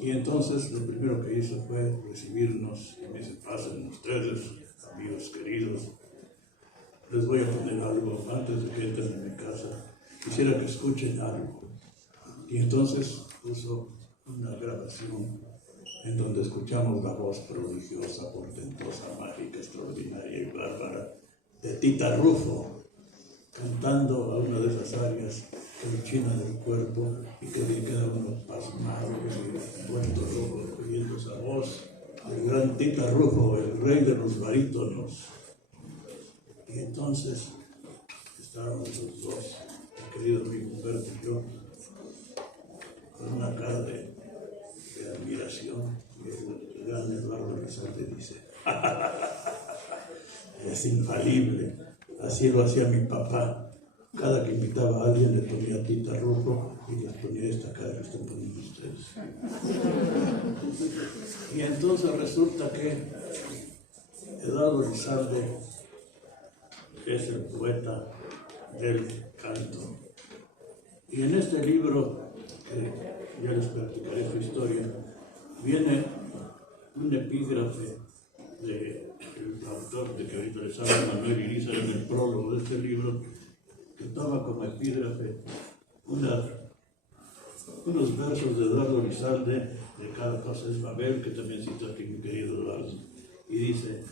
Y entonces lo primero que hizo fue recibirnos y me dice: pasen ustedes, amigos queridos, les voy a poner algo antes de que entren en mi casa, quisiera que escuchen algo. Y entonces puso una grabación en donde escuchamos la voz prodigiosa, portentosa, mágica, extraordinaria y bárbara de Tita Rufo, cantando a una de esas áreas que lo china del cuerpo y que le queda uno pasmado y vuelto loco oyendo esa voz del gran Tita Rufo, el rey de los barítonos. Y entonces estábamos los dos, mi querido amigo Humberto y yo, con una cara de admiración, y el gran Eduardo Elizalde dice: es infalible, así lo hacía mi papá. Cada que invitaba a alguien le ponía Tita Rufo y les ponía esta cara que están poniendo ustedes. Y entonces resulta que Eduardo Elizalde es el poeta del canto. Y en este libro, que ya les platicaré su historia, viene un epígrafe del autor de que ahorita les habla, Manuel Irizar, en el prólogo de este libro, que toma como epígrafe unos versos de Eduardo Elizalde, de Cada cosa es Babel, que también cita aquí mi querido Eduardo, y dice: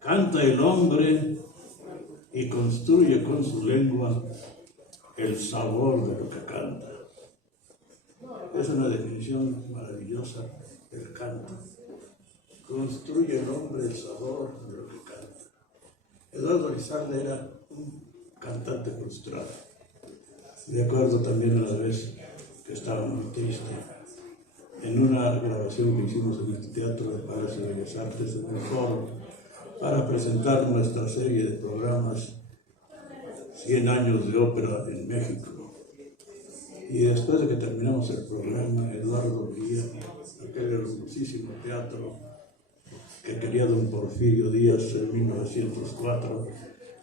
canta el hombre y construye con su lengua el sabor de lo que canta. Es una definición maravillosa del canto. Construye el hombre el sabor de lo que canta. Eduardo Elizalde era un cantante frustrado. Me acuerdo también una vez que estaba muy triste en una grabación que hicimos en el Teatro del Palacio de Bellas Artes, en el foro, para presentar nuestra serie de programas 100 años de ópera en México. Y después de que terminamos el programa, Eduardo veía aquel hermosísimo teatro que quería don Porfirio Díaz en 1904,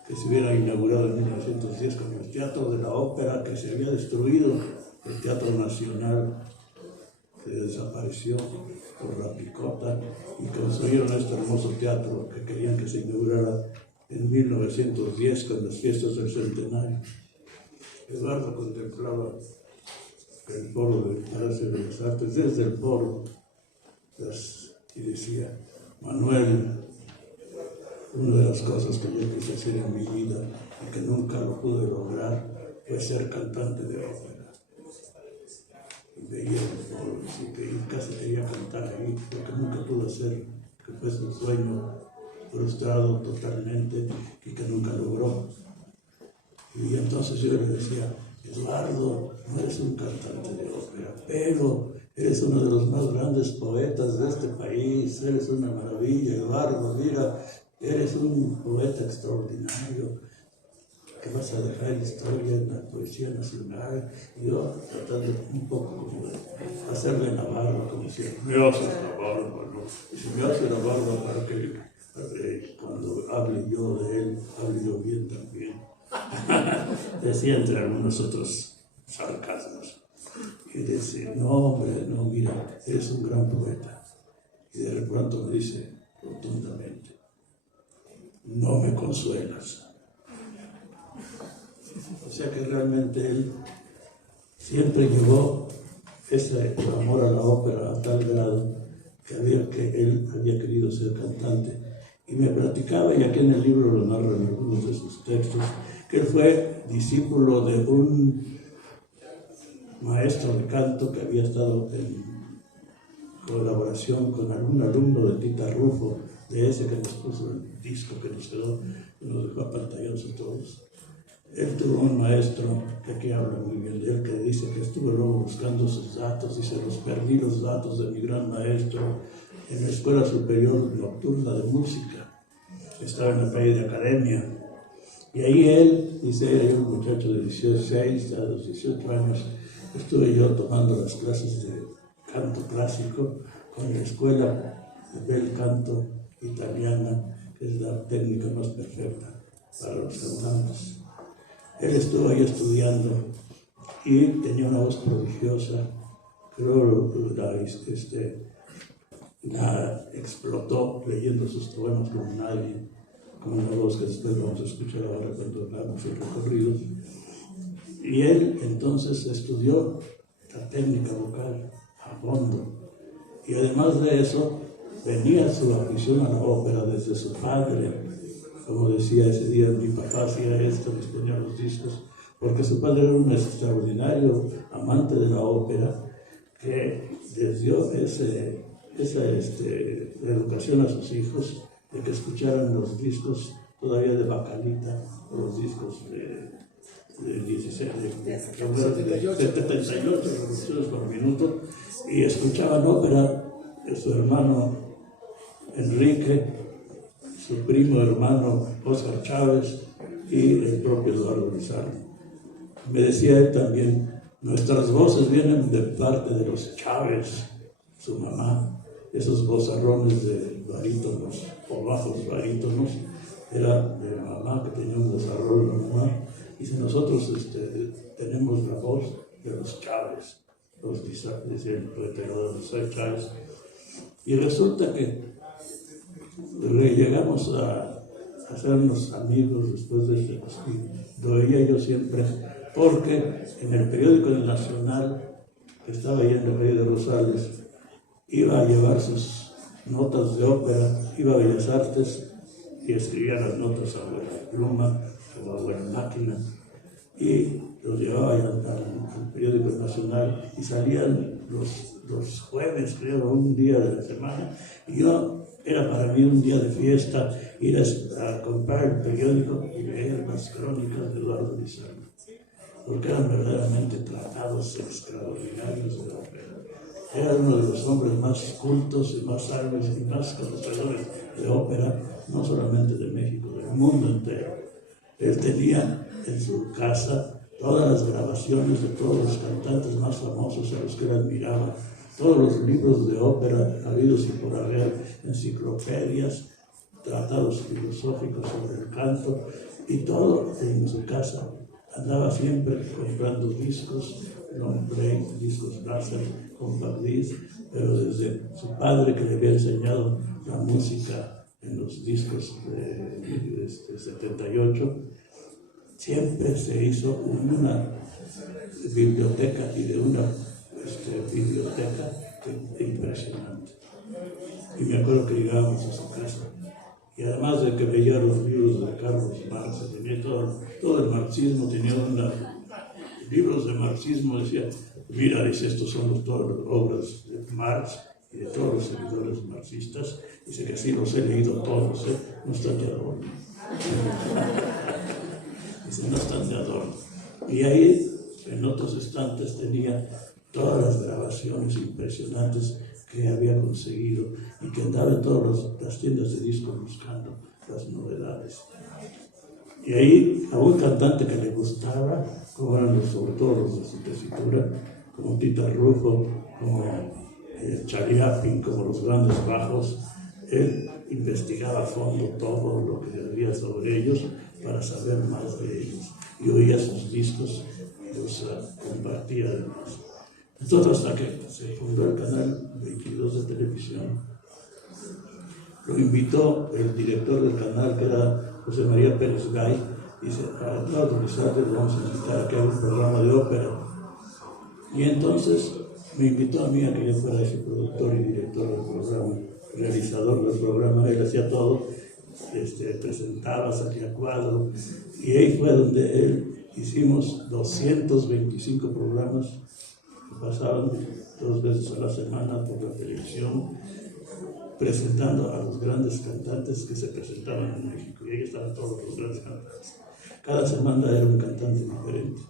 que se hubiera inaugurado en 1910 como el Teatro de la Ópera, que se había destruido, el Teatro Nacional, que desapareció por la picota, y construyeron este hermoso teatro que querían que se inaugurara en 1910 con las fiestas del centenario. Eduardo contemplaba el foro del Palacio de Bellas Artes desde el foro y decía: Manuel, una de las cosas que yo quise hacer en mi vida y que nunca lo pude lograr fue ser cantante de ópera. Y veía el foro y casi quería cantar ahí, lo que nunca pudo hacer, que fue su sueño frustrado totalmente y que nunca logró. Y entonces yo le decía: Eduardo, no eres un cantante de ópera, pero eres uno de los más grandes poetas de este país, eres una maravilla, Eduardo, mira, eres un poeta extraordinario, que vas a dejar historia en la poesía nacional. Y yo tratando un poco como de hacerle la barba, como si me haces la barba, ¿no? Y si me hace la barba para que cuando hable yo de él, hable yo bien también. Decía entre algunos otros sarcasmos. Y dice: no, hombre, no, mira, eres un gran poeta. Y de pronto me dice rotundamente: no me consuelas. O sea que realmente él siempre llevó ese amor a la ópera a tal grado que él había querido ser cantante. Y me platicaba, y aquí en el libro lo narro en algunos de sus textos, que él fue discípulo de un maestro de canto que había estado en colaboración con algún alumno de Tita Rufo, de ese que nos puso el disco que nos quedó, que nos dejó apantallados a todos. Él tuvo un maestro, que aquí habla muy bien de él, que dice que estuve luego buscando sus datos y se los perdí, los datos de mi gran maestro, en la Escuela Superior Nocturna de Música. Estaba en la calle de Academia. Y ahí él, dice, era un muchacho de 16 a los 18 años, estuve yo tomando las clases de canto clásico con la Escuela de Bel Canto Italiana, que es la técnica más perfecta para los cantantes. Él estuvo ahí estudiando y tenía una voz prodigiosa, creo la explotó leyendo sus poemas como nadie, con una voz que después vamos a escuchar ahora cuando hagamos el recorrido. Y él entonces estudió la técnica vocal a fondo Y además de eso, venía su afición a la ópera desde su padre. Como decía ese día, mi papá hacía esto, les ponía los discos, porque su padre era un extraordinario amante de la ópera que les dio esa educación a sus hijos de que escucharan los discos todavía de Bacalita, o los discos de 78 revoluciones por minuto, y escuchaban ópera de su hermano Enrique, su primo hermano Óscar Chávez y el propio Eduardo Lizardo. Me decía él también, nuestras voces vienen de parte de los Chávez, su mamá, esos vozarrones de barítonos o bajos barítonos, era de la mamá que tenía un vozarrón, la mamá. Dice, nosotros tenemos la voz de los Chávez, decía el poeta de Chávez. Y resulta que llegamos a hacernos amigos después de ese y lo veía yo siempre, porque en el periódico Nacional, que estaba ahí en el Rey de Rosales, iba a llevar sus notas de ópera, iba a Bellas Artes y escribía las notas a buena pluma o a buena máquina, y los llevaba al periódico Nacional y salían los jueves, creo, un día de la semana, y yo era para mí un día de fiesta ir a comprar el periódico y leer las crónicas de Eduardo Lizardo, porque eran verdaderamente tratados extraordinarios de la ópera. Era uno de los hombres más cultos y más sabios y más conocedores de ópera, no solamente de México, del mundo entero. Él tenía en su casa todas las grabaciones de todos los cantantes más famosos a los que él admiraba, todos los libros de ópera habidos y por haber, enciclopedias, tratados filosóficos sobre el canto, y todo en su casa. Andaba siempre comprando discos, long play, discos láser, compact disc, pero desde su padre, que le había enseñado la música en los discos de 78, siempre se hizo una biblioteca, y de una biblioteca impresionante. Y me acuerdo que llegábamos a su casa, y además de que veía los libros de Carlos Marx, tenía todo el marxismo, tenía libros de marxismo, decía, mira, dice, estos son todas las obras de Marx y de todos los seguidores marxistas, dice que sí los he leído todos, no están de adorno. Dice, no están de adorno. Y ahí, en otros estantes, tenía todas las grabaciones impresionantes que había conseguido y que andaba en todas las tiendas de discos buscando las novedades. Y ahí a un cantante que le gustaba, como eran sobre todo los de su tesitura, como Tita Rufo, como Charlie Chaplin, como los grandes bajos, él investigaba a fondo todo lo que había sobre ellos para saber más de ellos, y oía sus discos y los compartía además. Entonces, hasta que se fundó el canal 22 de televisión, lo invitó el director del canal, que era José María Pérez Gay, y dice, para Eduardo Lizardo le vamos a invitar a que haga un programa de ópera. Y entonces me invitó a mí a que yo fuera ese productor y director del programa, realizador del programa. Él hacía todo, presentaba, salía cuadro, y ahí fue donde él hicimos 225 programas que pasaban 2 veces a la semana por la televisión, presentando a los grandes cantantes que se presentaban en México, y ahí estaban todos los grandes cantantes. Cada semana era un cantante diferente,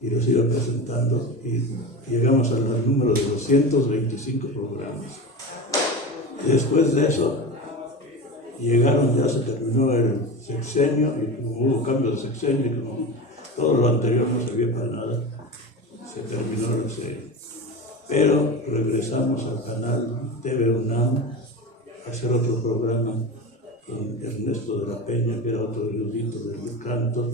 y los iba presentando, y llegamos al número de 225 programas. Y después de eso, ya se terminó el sexenio, y como hubo cambio de sexenio, y como todo lo anterior no servía para nada, se terminó el sexenio. Pero regresamos al canal TV UNAM a hacer otro programa con Ernesto de la Peña, que era otro erudito del canto,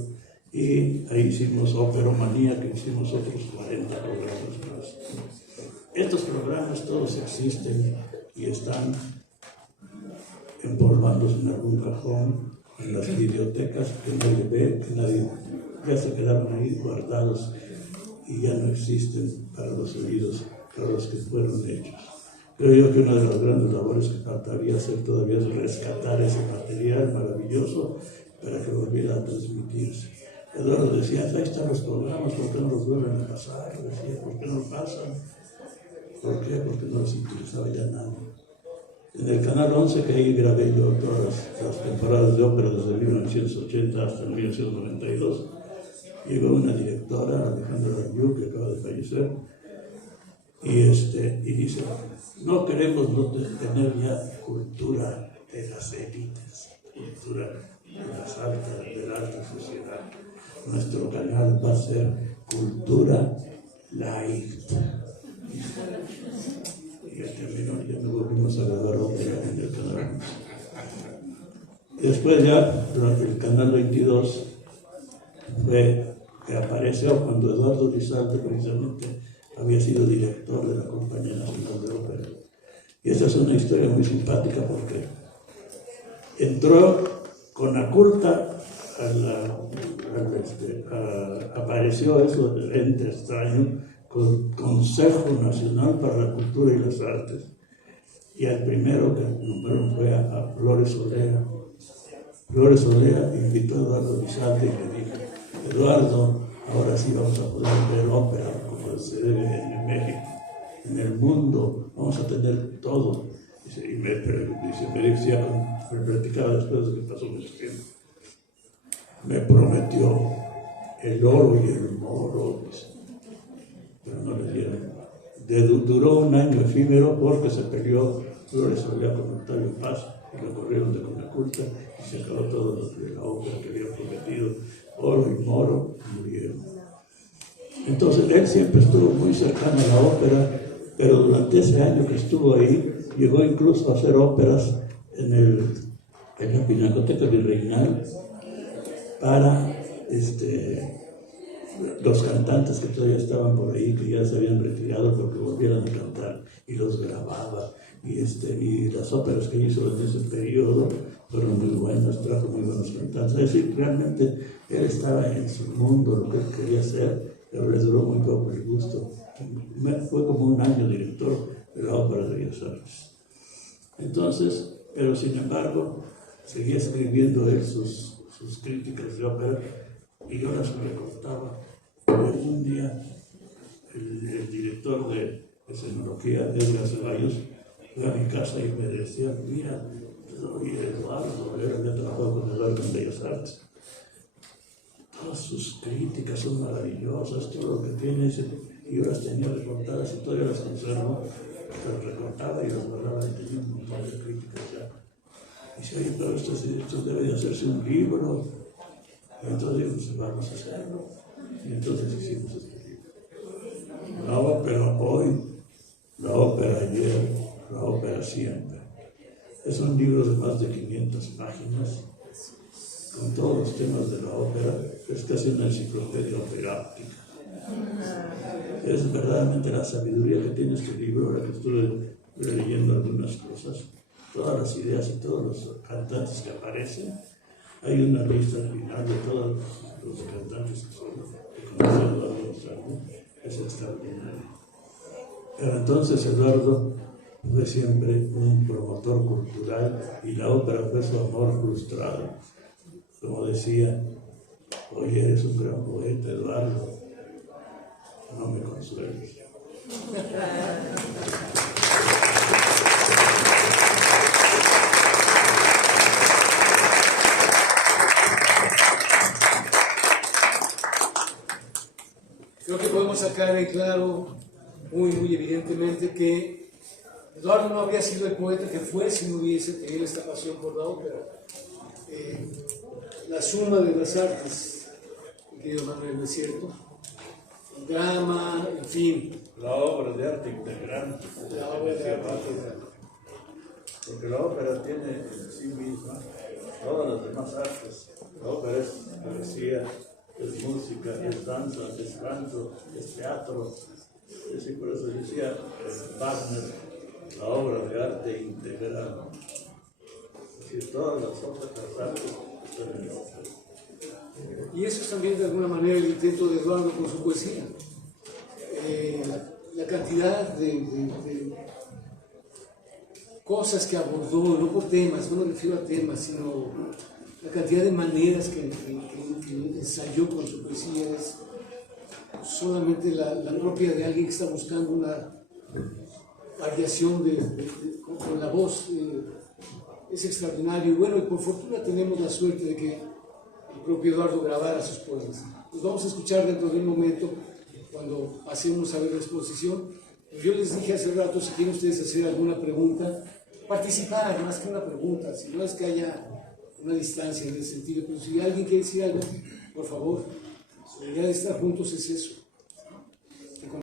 y ahí hicimos Operomanía, que hicimos otros 40 programas más. Estos programas todos existen y están empolvándose en algún cajón, en las bibliotecas que nadie ve, ya se quedaron ahí guardados y ya no existen para los oídos, para los que fueron hechos. Creo yo que una de las grandes labores que faltaría hacer todavía es rescatar ese material maravilloso para que volviera a transmitirse. Eduardo decía, ahí están los programas, ¿por qué no los vuelven a pasar? Decía, ¿por qué no pasan? ¿Por qué? Porque no les interesaba ya nada. En el Canal 11, que ahí grabé yo todas las temporadas de ópera desde 1980 hasta 1992, llegó una directora, Alejandra Rayú, que acaba de fallecer, y dice, no queremos tener ya cultura de las élites, cultura de las altas, de la alta sociedad. Nuestro canal va a ser cultura laica. Y ya terminó, ya no volvimos a grabar ópera en el canal. Después ya, durante el canal 22, fue que apareció cuando Eduardo Lizalde precisamente había sido director de la Compañía Nacional de Ópera. Y esa es una historia muy simpática porque entró con la culta apareció eso de ente extraño, con Consejo Nacional para la Cultura y las Artes. Y el primero que nombraron fue a Flores Olea. Flores Olea invitó a Eduardo Lizalde y le dijo, Eduardo, ahora sí vamos a poder ver ópera como se debe en México, en el mundo, vamos a tener todo. Y me decía, me platicaba después de que pasó mucho tiempo, me prometió el oro y el moro, pero no le dieron. Duró un año efímero porque se peleó Flores Olea con Octavio Paz y lo corrieron de Conaculta y se acabó todo lo de la ópera que había prometido. Oro y moro murieron. Entonces él siempre estuvo muy cercano a la ópera, pero durante ese año que estuvo ahí, llegó incluso a hacer óperas en la Pinacoteca Virreinal para los cantantes que todavía estaban por ahí, que ya se habían retirado, pero que volvieran a cantar, y los grababa. Y las óperas que hizo en ese periodo fueron muy buenas, trajo muy buenos cantantes. Es decir, realmente él estaba en su mundo, lo que él quería hacer, pero le duró muy poco el gusto. Fue como un año director de la Ópera de Bellas Artes. Entonces, pero sin embargo, seguía escribiendo él sus críticas de ópera y yo las recortaba. Y un día, el director de escenografía, Edgar Ceballos, fue a mi casa y me decía, mira, oye, Eduardo, él había trabajado con Eduardo en Bellas Artes. Todas sus críticas son maravillosas, todo lo que tiene, y yo las tenía recortadas y todavía las conservo. Las recortaba y las guardaba y tenía un montón de críticas ya. Y dice, oye, pero esto debe de hacerse un libro. Y entonces dijimos, vamos a hacerlo. Y entonces hicimos este libro. La ópera hoy, la ópera ayer, la ópera siempre. Es un libro de más de 500 páginas, con todos los temas de la ópera. Es casi una enciclopedia operática. Es verdaderamente la sabiduría que tiene este libro, ahora que estuve leyendo algunas cosas, todas las ideas y todos los cantantes que aparecen. Hay una lista al final de todos los cantantes que conoce Eduardo Lizalde. Es extraordinario. Pero entonces Eduardo fue siempre un promotor cultural y la ópera fue su amor frustrado. Como decía, oye, eres un gran poeta, Eduardo, no me consueles. Creo que podemos sacar en claro muy evidentemente que Eduardo no habría sido el poeta que fue si no hubiese tenido esta pasión por la ópera. La suma de las artes, querido Manuel, ¿no es cierto? El drama, en fin. La obra de arte integrante. La obra de arte integrante. Porque la ópera tiene en sí misma todas las demás artes. La ópera es poesía, es música, es danza, es canto, es teatro. Es decir, por eso decía Wagner, la obra de arte integral. Es decir, todas las otras artes están en la ópera. Y eso es también de alguna manera el intento de Eduardo con su poesía. La cantidad de cosas que abordó, no por temas, no me refiero a temas, sino la cantidad de maneras que ensayó con su poesía es solamente la propia de alguien que está buscando una variación con la voz. Es extraordinario. Bueno, y por fortuna tenemos la suerte de que el propio Eduardo grabara sus poemas. Los vamos a escuchar dentro de un momento cuando pasemos a ver la exposición. Yo les dije hace rato, si quieren ustedes hacer alguna pregunta, participar, más que una pregunta, si no es que haya una distancia en ese sentido, pero si alguien quiere decir algo, por favor, la idea de estar juntos es eso.